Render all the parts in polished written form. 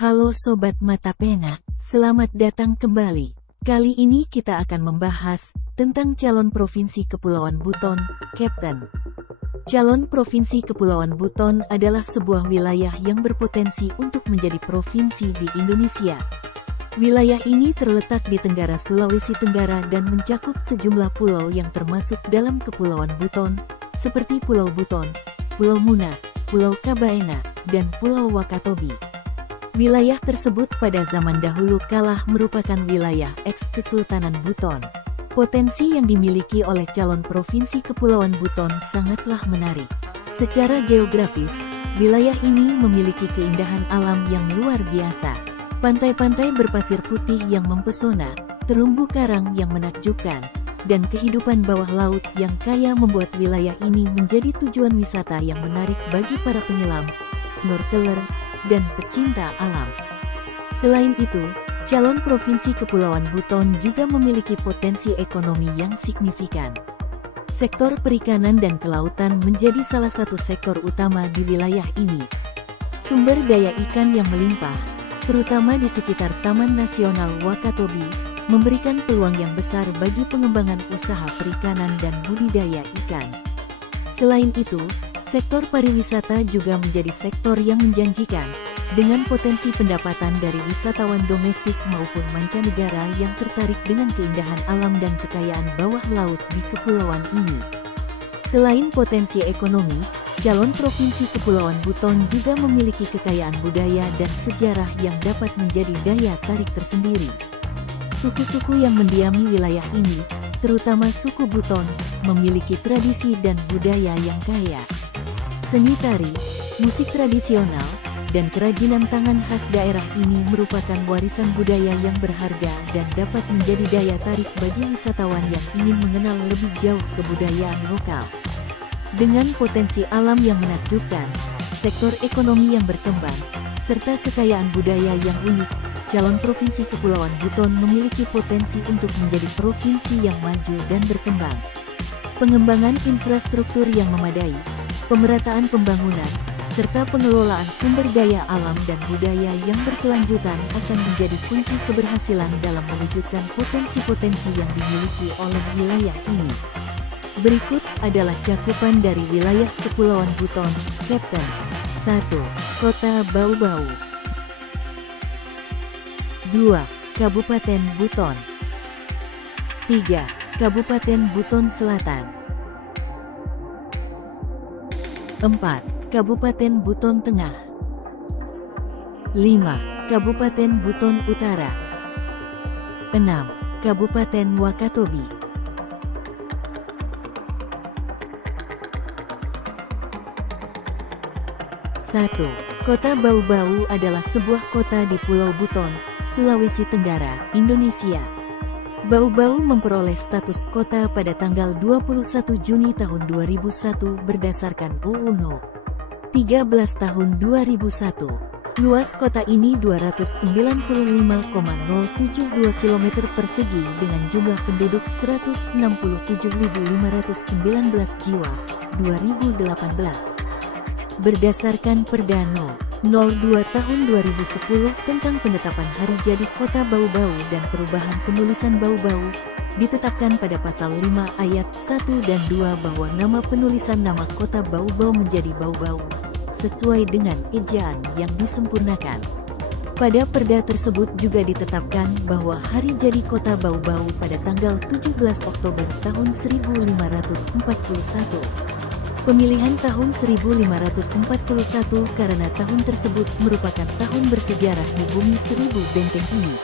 Halo Sobat Mata Pena, selamat datang kembali. Kali ini kita akan membahas tentang calon Provinsi Kepulauan Buton, Kapten. Calon Provinsi Kepulauan Buton adalah sebuah wilayah yang berpotensi untuk menjadi provinsi di Indonesia. Wilayah ini terletak di Tenggara Sulawesi Tenggara dan mencakup sejumlah pulau yang termasuk dalam Kepulauan Buton, seperti Pulau Buton, Pulau Muna, Pulau Kabaena, dan Pulau Wakatobi. Wilayah tersebut pada zaman dahulu kala merupakan wilayah eks-Kesultanan Buton. Potensi yang dimiliki oleh calon Provinsi Kepulauan Buton sangatlah menarik. Secara geografis, wilayah ini memiliki keindahan alam yang luar biasa. Pantai-pantai berpasir putih yang mempesona, terumbu karang yang menakjubkan, dan kehidupan bawah laut yang kaya membuat wilayah ini menjadi tujuan wisata yang menarik bagi para penyelam, snorkeler, dan pecinta alam. Selain itu, calon Provinsi Kepulauan Buton juga memiliki potensi ekonomi yang signifikan. Sektor perikanan dan kelautan menjadi salah satu sektor utama di wilayah ini. Sumber daya ikan yang melimpah, terutama di sekitar Taman Nasional Wakatobi, memberikan peluang yang besar bagi pengembangan usaha perikanan dan budidaya ikan. Selain itu, sektor pariwisata juga menjadi sektor yang menjanjikan, dengan potensi pendapatan dari wisatawan domestik maupun mancanegara yang tertarik dengan keindahan alam dan kekayaan bawah laut di kepulauan ini. Selain potensi ekonomi, calon Provinsi Kepulauan Buton juga memiliki kekayaan budaya dan sejarah yang dapat menjadi daya tarik tersendiri. Suku-suku yang mendiami wilayah ini, terutama suku Buton, memiliki tradisi dan budaya yang kaya. Seni tari, musik tradisional, dan kerajinan tangan khas daerah ini merupakan warisan budaya yang berharga dan dapat menjadi daya tarik bagi wisatawan yang ingin mengenal lebih jauh kebudayaan lokal. Dengan potensi alam yang menakjubkan, sektor ekonomi yang berkembang, serta kekayaan budaya yang unik, calon Provinsi Kepulauan Buton memiliki potensi untuk menjadi provinsi yang maju dan berkembang. Pengembangan infrastruktur yang memadai, pemerataan pembangunan, serta pengelolaan sumber daya alam dan budaya yang berkelanjutan akan menjadi kunci keberhasilan dalam mewujudkan potensi-potensi yang dimiliki oleh wilayah ini. Berikut adalah cakupan dari wilayah Kepulauan Buton, Kapten. 1. Kota Bau-Bau. 2. Kabupaten Buton. 3. Kabupaten Buton Selatan. 4. Kabupaten Buton Tengah. 5. Kabupaten Buton Utara. 6. Kabupaten Wakatobi. 1. Kota Bau-Bau adalah sebuah kota di Pulau Buton, Sulawesi Tenggara, Indonesia. Bau-Bau memperoleh status kota pada tanggal 21 Juni tahun 2001 berdasarkan UU No. 13 tahun 2001. Luas kota ini 295,072 km persegi dengan jumlah penduduk 167.519 jiwa, 2018. Berdasarkan Perda No. 02 tahun 2010 tentang penetapan hari jadi kota Bau-Bau dan perubahan penulisan Bau-Bau, ditetapkan pada pasal 5 ayat 1 dan 2 bahwa nama penulisan nama kota Bau-Bau menjadi Bau-Bau, sesuai dengan ejaan yang disempurnakan. Pada perda tersebut juga ditetapkan bahwa hari jadi kota Bau-Bau pada tanggal 17 Oktober tahun 1541. Pemilihan tahun 1541 karena tahun tersebut merupakan tahun bersejarah di bumi seribu benteng ini.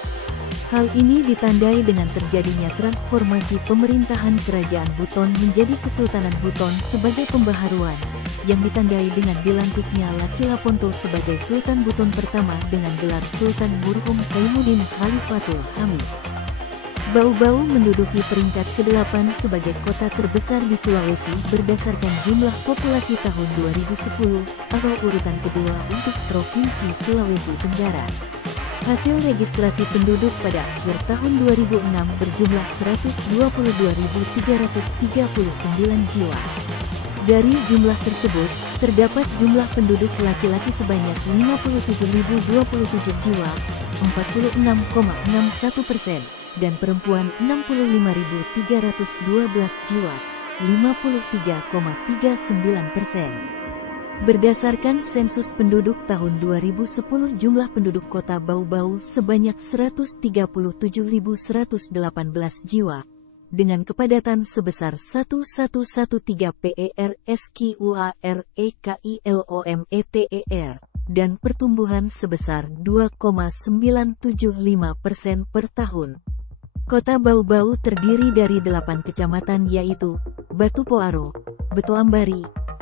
Hal ini ditandai dengan terjadinya transformasi pemerintahan Kerajaan Buton menjadi Kesultanan Buton sebagai pembaharuan, yang ditandai dengan dilantiknya Laki Laponto sebagai Sultan Buton pertama dengan gelar Sultan Murhum Kaimuddin Khalifatul Khamis. Bau-Bau menduduki peringkat ke-8 sebagai kota terbesar di Sulawesi berdasarkan jumlah populasi tahun 2010 atau urutan kedua untuk Provinsi Sulawesi Tenggara. Hasil registrasi penduduk pada akhir tahun 2006 berjumlah 122.339 jiwa. Dari jumlah tersebut, terdapat jumlah penduduk laki-laki sebanyak 57.027 jiwa, 46,61%, dan perempuan 65.312 jiwa, 53,39%. Berdasarkan sensus penduduk tahun 2010, jumlah penduduk kota Bau-Bau sebanyak 137.118 jiwa, dengan kepadatan sebesar 1,113 per sqarekilometer, dan pertumbuhan sebesar 2,975% per tahun. Kota Bau-Bau terdiri dari 8 kecamatan yaitu Batu Poaro, Betoambari,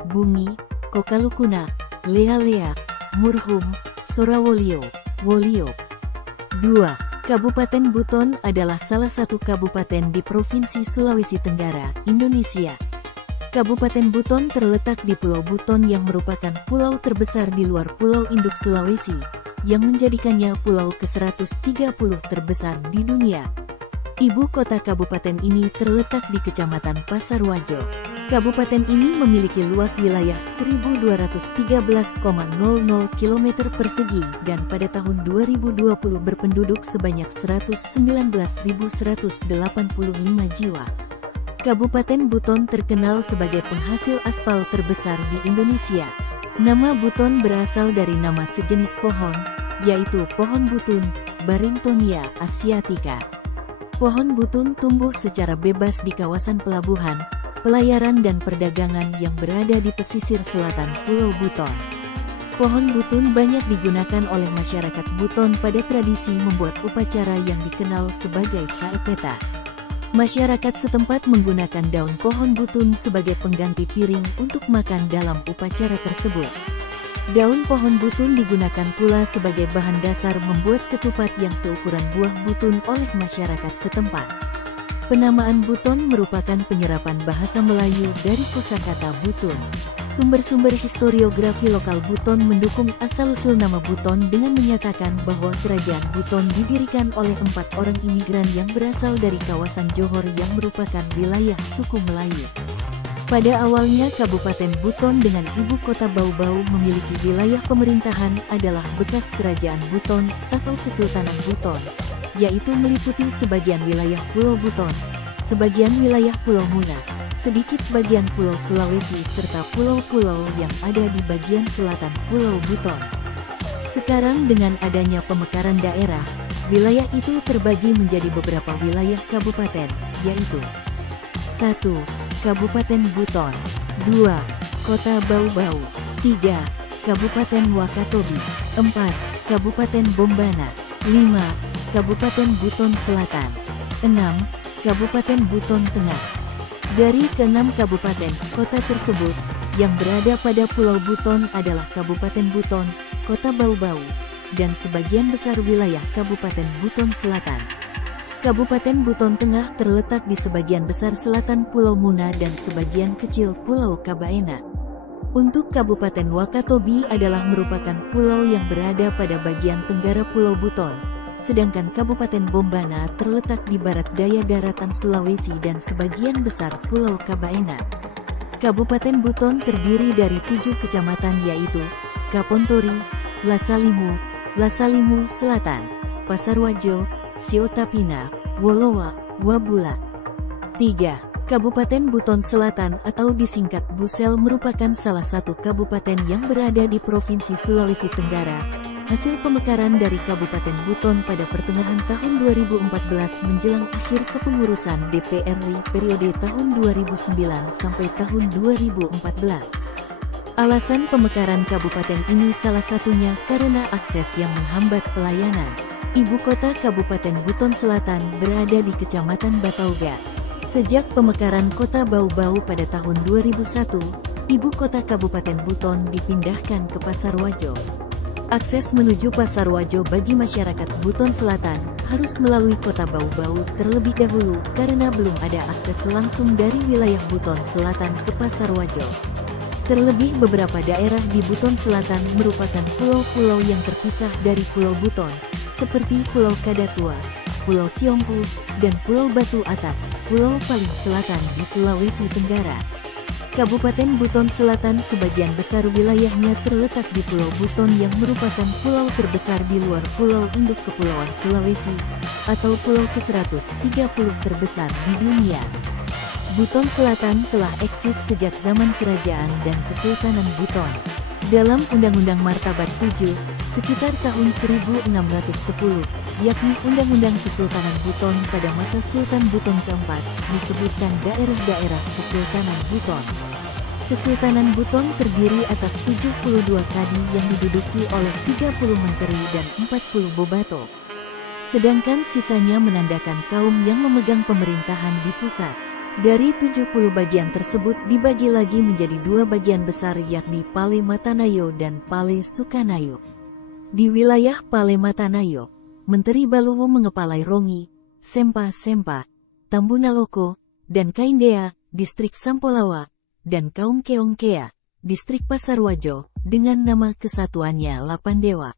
Bungi, Kokalukuna, Lea-Lea, Murhum, Sorawolio, Wolio. 2. Kabupaten Buton adalah salah satu kabupaten di Provinsi Sulawesi Tenggara, Indonesia. Kabupaten Buton terletak di Pulau Buton yang merupakan pulau terbesar di luar Pulau Induk Sulawesi, yang menjadikannya pulau ke-130 terbesar di dunia. Ibu kota kabupaten ini terletak di Kecamatan Pasarwajo. Kabupaten ini memiliki luas wilayah 1.213,00 km persegi dan pada tahun 2020 berpenduduk sebanyak 119.185 jiwa. Kabupaten Buton terkenal sebagai penghasil aspal terbesar di Indonesia. Nama Buton berasal dari nama sejenis pohon, yaitu pohon butun, Barringtonia asiatica. Pohon butun tumbuh secara bebas di kawasan pelabuhan, pelayaran dan perdagangan yang berada di pesisir selatan Pulau Buton. Pohon butun banyak digunakan oleh masyarakat Buton pada tradisi membuat upacara yang dikenal sebagai kaepeta. Masyarakat setempat menggunakan daun pohon butun sebagai pengganti piring untuk makan dalam upacara tersebut. Daun pohon butun digunakan pula sebagai bahan dasar membuat ketupat yang seukuran buah butun oleh masyarakat setempat. Penamaan Buton merupakan penyerapan bahasa Melayu dari kosakata Butun. Sumber-sumber historiografi lokal Buton mendukung asal-usul nama Buton dengan menyatakan bahwa kerajaan Buton didirikan oleh 4 orang imigran yang berasal dari kawasan Johor yang merupakan wilayah suku Melayu. Pada awalnya Kabupaten Buton dengan ibu kota Bau-Bau memiliki wilayah pemerintahan adalah bekas kerajaan Buton atau Kesultanan Buton, yaitu meliputi sebagian wilayah Pulau Buton, sebagian wilayah Pulau Muna, sedikit bagian Pulau Sulawesi serta pulau-pulau yang ada di bagian selatan Pulau Buton. Sekarang dengan adanya pemekaran daerah, wilayah itu terbagi menjadi beberapa wilayah kabupaten, yaitu 1. Kabupaten Buton 2. Kota Bau-Bau 3. Kabupaten Wakatobi 4. Kabupaten Bombana 5. Kabupaten Buton Selatan 6. Kabupaten Buton Tengah. Dari ke-6 kabupaten kota tersebut, yang berada pada Pulau Buton adalah Kabupaten Buton, Kota Bau-Bau, dan sebagian besar wilayah Kabupaten Buton Selatan. Kabupaten Buton Tengah terletak di sebagian besar selatan Pulau Muna dan sebagian kecil Pulau Kabaena. Untuk Kabupaten Wakatobi adalah merupakan pulau yang berada pada bagian tenggara Pulau Buton, sedangkan Kabupaten Bombana terletak di barat daya daratan Sulawesi dan sebagian besar Pulau Kabaena. Kabupaten Buton terdiri dari 7 kecamatan yaitu Kapontori, Lasalimu, Lasalimu Selatan, Pasarwajo, Siotapina, Wolowa, Wabula. 3. Kabupaten Buton Selatan atau disingkat Busel merupakan salah satu kabupaten yang berada di Provinsi Sulawesi Tenggara, hasil pemekaran dari Kabupaten Buton pada pertengahan tahun 2014 menjelang akhir kepengurusan DPRI periode tahun 2009 sampai tahun 2014. Alasan pemekaran kabupaten ini salah satunya karena akses yang menghambat pelayanan. Ibu kota Kabupaten Buton Selatan berada di Kecamatan Batauga. Sejak pemekaran kota Bau-Bau pada tahun 2001, ibu kota Kabupaten Buton dipindahkan ke Pasarwajo. Akses menuju Pasarwajo bagi masyarakat Buton Selatan harus melalui kota Bau-Bau terlebih dahulu karena belum ada akses langsung dari wilayah Buton Selatan ke Pasarwajo. Terlebih beberapa daerah di Buton Selatan merupakan pulau-pulau yang terpisah dari Pulau Buton, seperti Pulau Kadatua, Pulau Siompu, dan Pulau Batu Atas, pulau paling selatan di Sulawesi Tenggara. Kabupaten Buton Selatan sebagian besar wilayahnya terletak di Pulau Buton yang merupakan pulau terbesar di luar Pulau Induk Kepulauan Sulawesi, atau pulau ke-130 terbesar di dunia. Buton Selatan telah eksis sejak zaman Kerajaan dan Kesultanan Buton. Dalam Undang-Undang Martabat 7, sekitar tahun 1610, yakni Undang-Undang Kesultanan Buton pada masa Sultan Buton keempat, disebutkan daerah-daerah Kesultanan Buton. Kesultanan Buton terdiri atas 72 kadi yang diduduki oleh 30 menteri dan 40 bobato. Sedangkan sisanya menandakan kaum yang memegang pemerintahan di pusat. Dari 70 bagian tersebut dibagi lagi menjadi dua bagian besar yakni Pale Matanayo dan Pale Sukanayo. Di wilayah Pale Matanayo, Menteri Baluwu mengepalai Rongi, Sempa-Sempa, Tambunaloko, dan Kaindea, distrik Sampolawa, dan kaum Keongkea, distrik Pasarwajo, dengan nama kesatuannya Lapandewa.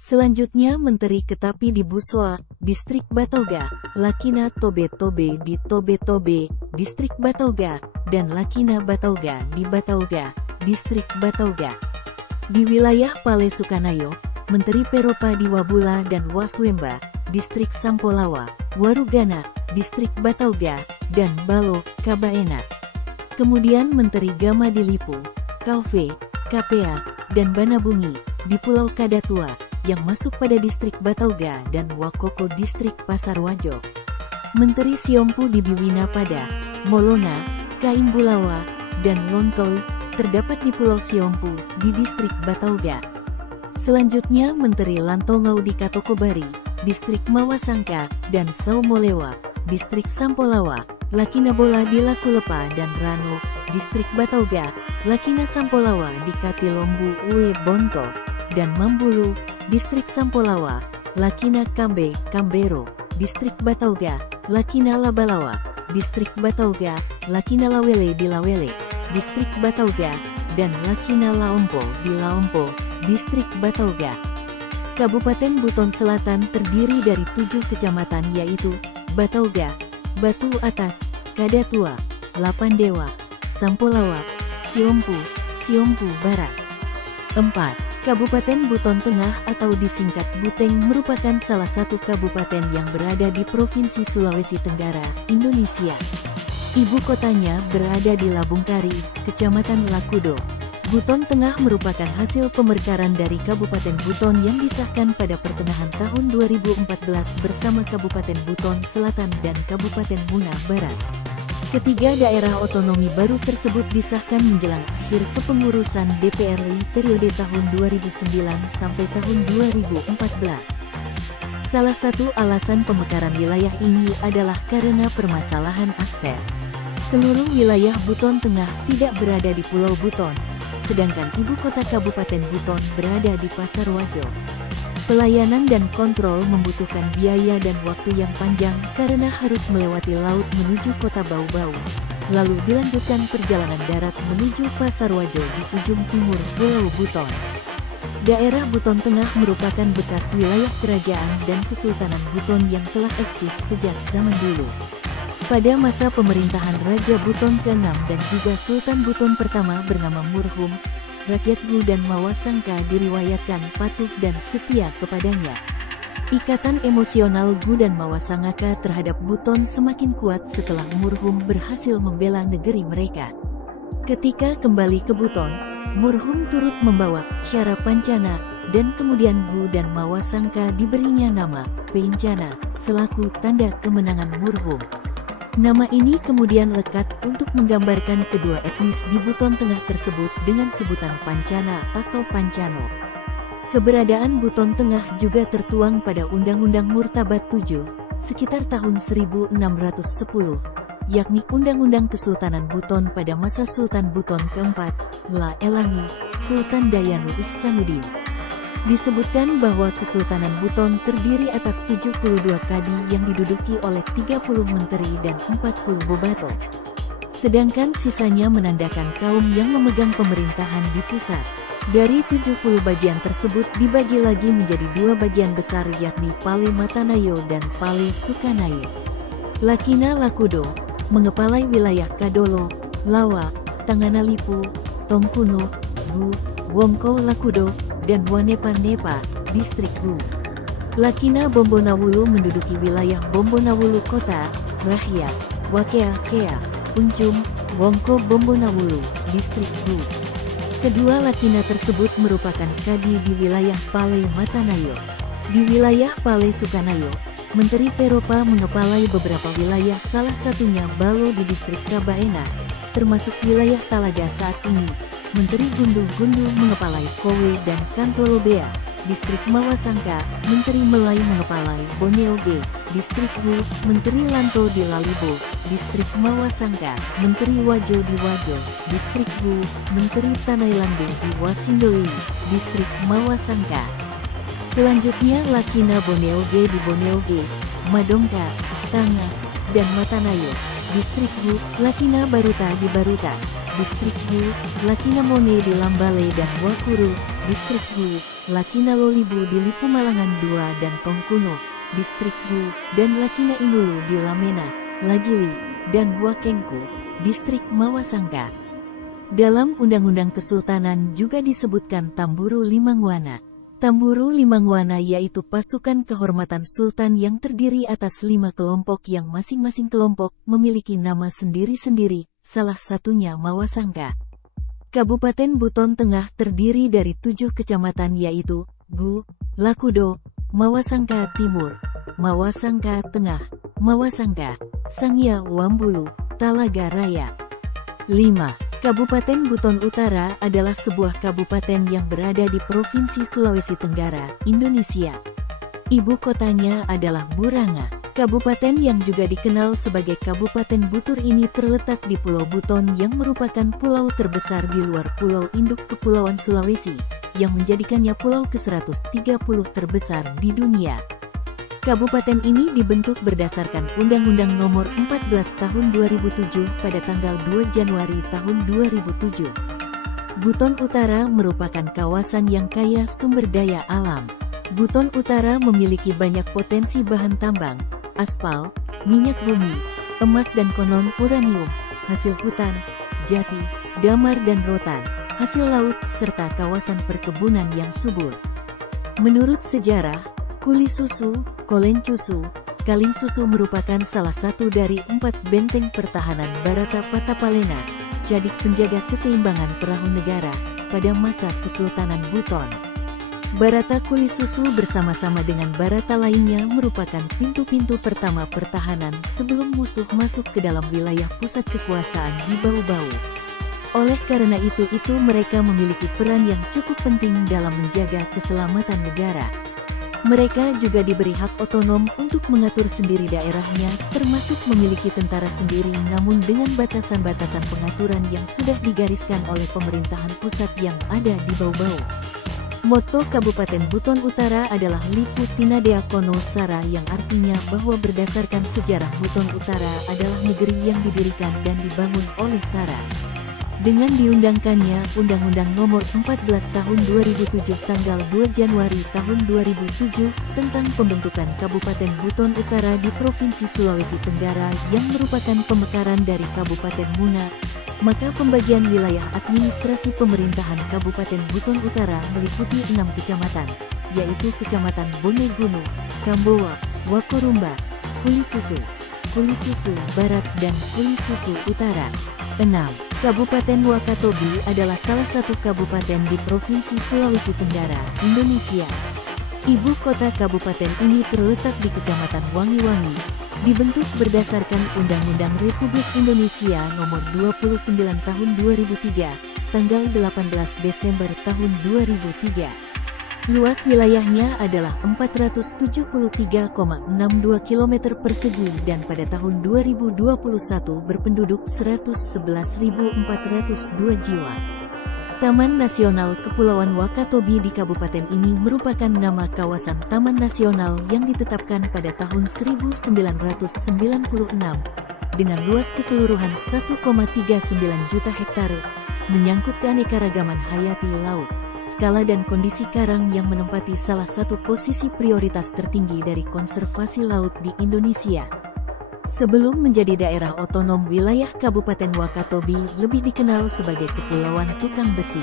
Selanjutnya Menteri Ketapi di Busoa, distrik Batoga, Lakina Tobe-Tobe di Tobe-Tobe, distrik Batoga, dan Lakina Batauga di Batauga, distrik Batauga. Di wilayah Pale Sukanayo, Menteri Peropa di Wabula dan Waswemba, distrik Sampolawa, Warugana, distrik Batauga, dan Balo, Kabaena. Kemudian Menteri Gama di Lipu, Kaufe, Kapea, dan Banabungi, di Pulau Kadatua, yang masuk pada distrik Batauga dan Wakoko distrik Pasarwajo. Menteri Siompu di Biwina pada Molona, Kaimbulawa, dan Lontoy, terdapat di Pulau Siompu, di distrik Batauga. Selanjutnya Menteri Lantongau di Katokobari, distrik Mawasangka, dan Saumolewa, distrik Sampolawa, Lakinabola di Lakulepa dan Rano, distrik Batauga, Lakina Sampolawa di Katilombu Uwe Bonto, dan Mambulu, distrik Sampolawa, Lakina Kambe, Kambero, distrik Batauga, Lakina Labalawa, distrik Batauga, Lakina Lawele di Lawele, distrik Batauga, dan Lakina Laompo di Laompo, distrik Batauga. Kabupaten Buton Selatan terdiri dari 7 kecamatan yaitu Batauga, Batu Atas, Kadatua, Lapandewa, Sampolawa, Siompu, Siompu Barat. 4. Kabupaten Buton Tengah atau disingkat Buteng merupakan salah satu kabupaten yang berada di Provinsi Sulawesi Tenggara, Indonesia. Ibu kotanya berada di Labungkari, Kecamatan Lakudo. Buton Tengah merupakan hasil pemekaran dari Kabupaten Buton yang disahkan pada pertengahan tahun 2014 bersama Kabupaten Buton Selatan dan Kabupaten Muna Barat. Ketiga daerah otonomi baru tersebut disahkan menjelang akhir kepengurusan DPR RI periode tahun 2009 sampai tahun 2014. Salah satu alasan pemekaran wilayah ini adalah karena permasalahan akses. Seluruh wilayah Buton Tengah tidak berada di Pulau Buton, sedangkan ibu kota Kabupaten Buton berada di Pasarwajo. Pelayanan dan kontrol membutuhkan biaya dan waktu yang panjang karena harus melewati laut menuju kota Bau-Bau, lalu dilanjutkan perjalanan darat menuju Pasarwajo di ujung timur Pulau Buton. Daerah Buton Tengah merupakan bekas wilayah kerajaan dan Kesultanan Buton yang telah eksis sejak zaman dulu. Pada masa pemerintahan Raja Buton ke-6 dan juga Sultan Buton pertama bernama Murhum, rakyat Gu dan Mawasangka diriwayatkan patuh dan setia kepadanya. Ikatan emosional Gu dan Mawasangka terhadap Buton semakin kuat setelah Murhum berhasil membela negeri mereka. Ketika kembali ke Buton, Murhum turut membawa Syara Pancana, dan kemudian Gu dan Mawasangka diberinya nama Pencana, selaku tanda kemenangan Murhum. Nama ini kemudian lekat untuk menggambarkan kedua etnis di Buton Tengah tersebut dengan sebutan Pancana atau Pancano. Keberadaan Buton Tengah juga tertuang pada Undang-Undang Martabat 7, sekitar tahun 1610, yakni Undang-Undang Kesultanan Buton pada masa Sultan Buton keempat, La Elangi, Sultan Dayanu Ihsanuddin. Disebutkan bahwa Kesultanan Buton terdiri atas 72 kadi yang diduduki oleh 30 menteri dan 40 bobato. Sedangkan sisanya menandakan kaum yang memegang pemerintahan di pusat. Dari 70 bagian tersebut dibagi lagi menjadi dua bagian besar yakni Pale Matanayo dan Pale Sukanayo. Lakina Lakudo mengepalai wilayah Kadolo, Lawa, Tanganalipu, Tongkuno, Gu, Wongko Lakudo, dan Wanepa-Nepa, distrik Gu. Lakina Bombonawulu menduduki wilayah Bombonawulu Kota, Rahyat, Wakea-Kea, Uncum, Wongko Bombonawulu, distrik Gu. Kedua lakina tersebut merupakan kadi di wilayah Palai Matanayo. Di wilayah Palai Sukanayo, Menteri Peropa mengepalai beberapa wilayah, salah satunya Balo di distrik Kabaena, termasuk wilayah Talaga saat ini. Menteri Gundu mengepalai Kowe dan Kantolobea, distrik Mawasangka. Menteri Melai mengepalai Boneoge, distrik Gu. Menteri Lanto di Lalibo, distrik Mawasangka. Menteri Wajo di Wajo, distrik Gu. Menteri Tanailandu di Wasindoi, distrik Mawasangka. Selanjutnya lakina Boneoge di Boneoge, Madongka, Tanga, dan Matanayo, distrik Gu. Lakina Baruta di Baruta, distrik Gu. Lakina Mone di Lambale dan Wakuru, distrik Gu. Lakina Lolibu di Lipumalangan II dan Tongkuno, distrik Gu. Dan lakina Inulu di Lamena, Lagili, dan Wakengku, distrik Mawasangka. Dalam Undang-Undang Kesultanan juga disebutkan Tamburu Limangwana. Tamburu Limangwana yaitu pasukan kehormatan sultan yang terdiri atas 5 kelompok yang masing-masing kelompok memiliki nama sendiri-sendiri, salah satunya Mawasangka. Kabupaten Buton Tengah terdiri dari 7 kecamatan yaitu Gu, Lakudo, Mawasangka Timur, Mawasangka Tengah, Mawasangka, Sangya Wambulu, Talaga Raya. 5. Kabupaten Buton Utara adalah sebuah kabupaten yang berada di Provinsi Sulawesi Tenggara, Indonesia. Ibu kotanya adalah Buranga. Kabupaten yang juga dikenal sebagai Kabupaten Butur ini terletak di Pulau Buton yang merupakan pulau terbesar di luar Pulau Induk Kepulauan Sulawesi, yang menjadikannya pulau ke-130 terbesar di dunia. Kabupaten ini dibentuk berdasarkan Undang-Undang Nomor 14 Tahun 2007 pada tanggal 2 Januari tahun 2007. Buton Utara merupakan kawasan yang kaya sumber daya alam. Buton Utara memiliki banyak potensi bahan tambang, aspal, minyak bumi, emas dan konon uranium, hasil hutan, jati, damar dan rotan, hasil laut, serta kawasan perkebunan yang subur. Menurut sejarah, Kuli Susu, Kolencusu, Kaling Susu merupakan salah satu dari 4 benteng pertahanan Barata Patapalena, jadi penjaga keseimbangan perahu negara, pada masa Kesultanan Buton. Barata Kuli Susu bersama-sama dengan Barata lainnya merupakan pintu-pintu pertama pertahanan sebelum musuh masuk ke dalam wilayah pusat kekuasaan di Bau-Bau. Oleh karena itu mereka memiliki peran yang cukup penting dalam menjaga keselamatan negara. Mereka juga diberi hak otonom untuk mengatur sendiri daerahnya, termasuk memiliki tentara sendiri namun dengan batasan-batasan pengaturan yang sudah digariskan oleh pemerintahan pusat yang ada di Bau-Bau. Moto Kabupaten Buton Utara adalah Lipu Tinadea Kono Sara, yang artinya bahwa berdasarkan sejarah Buton Utara adalah negeri yang didirikan dan dibangun oleh Sara. Dengan diundangkannya Undang-Undang Nomor 14 Tahun 2007 tanggal 2 Januari tahun 2007 tentang pembentukan Kabupaten Buton Utara di Provinsi Sulawesi Tenggara yang merupakan pemekaran dari Kabupaten Muna, maka pembagian wilayah administrasi pemerintahan Kabupaten Buton Utara meliputi 6 kecamatan, yaitu Kecamatan Bonegunu, Kambowa, Wakorumba, Kuli Susu Barat dan Kuli Susu Utara. 6. Kabupaten Wakatobi adalah salah satu kabupaten di Provinsi Sulawesi Tenggara, Indonesia. Ibu kota kabupaten ini terletak di Kecamatan Wangi-Wangi, dibentuk berdasarkan Undang-Undang Republik Indonesia Nomor 29 Tahun 2003, tanggal 18 Desember tahun 2003. Luas wilayahnya adalah 473,62 km persegi dan pada tahun 2021 berpenduduk 111.402 jiwa. Taman Nasional Kepulauan Wakatobi di kabupaten ini merupakan nama kawasan taman nasional yang ditetapkan pada tahun 1996 dengan luas keseluruhan 1,39 juta hektare, menyangkut keanekaragaman hayati laut, skala dan kondisi karang yang menempati salah satu posisi prioritas tertinggi dari konservasi laut di Indonesia. Sebelum menjadi daerah otonom, wilayah Kabupaten Wakatobi lebih dikenal sebagai Kepulauan Tukang Besi.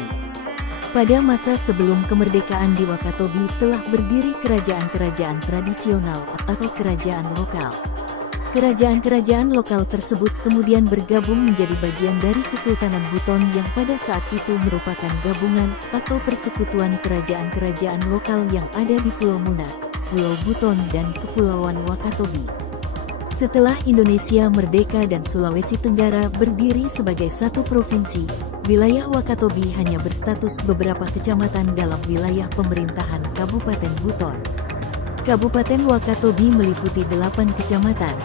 Pada masa sebelum kemerdekaan di Wakatobi telah berdiri kerajaan-kerajaan tradisional atau kerajaan lokal. Kerajaan-kerajaan lokal tersebut kemudian bergabung menjadi bagian dari Kesultanan Buton yang pada saat itu merupakan gabungan atau persekutuan kerajaan-kerajaan lokal yang ada di Pulau Muna, Pulau Buton dan Kepulauan Wakatobi. Setelah Indonesia merdeka dan Sulawesi Tenggara berdiri sebagai satu provinsi, wilayah Wakatobi hanya berstatus beberapa kecamatan dalam wilayah pemerintahan Kabupaten Buton. Kabupaten Wakatobi meliputi 8 kecamatan,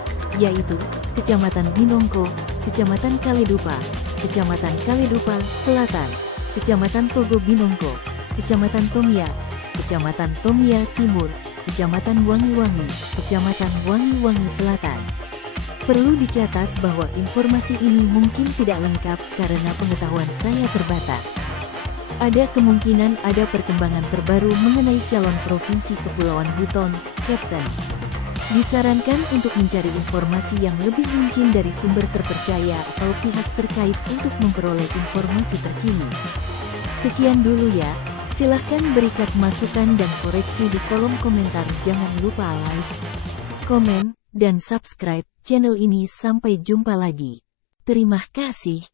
yaitu Kecamatan Binongko, Kecamatan Kaledupa, Kecamatan Kaledupa Selatan, Kecamatan Togo Binongko, Kecamatan Tomia, Kecamatan Tomia Timur, Kecamatan Wangi-Wangi, Kecamatan Wangi-Wangi Selatan. Perlu dicatat bahwa informasi ini mungkin tidak lengkap karena pengetahuan saya terbatas. Ada kemungkinan ada perkembangan terbaru mengenai calon Provinsi Kepulauan Buton, Kapten. Disarankan untuk mencari informasi yang lebih rinci dari sumber terpercaya atau pihak terkait untuk memperoleh informasi terkini. Sekian dulu ya, silahkan berikan masukan dan koreksi di kolom komentar. Jangan lupa like, komen, dan subscribe channel ini. Sampai jumpa lagi. Terima kasih.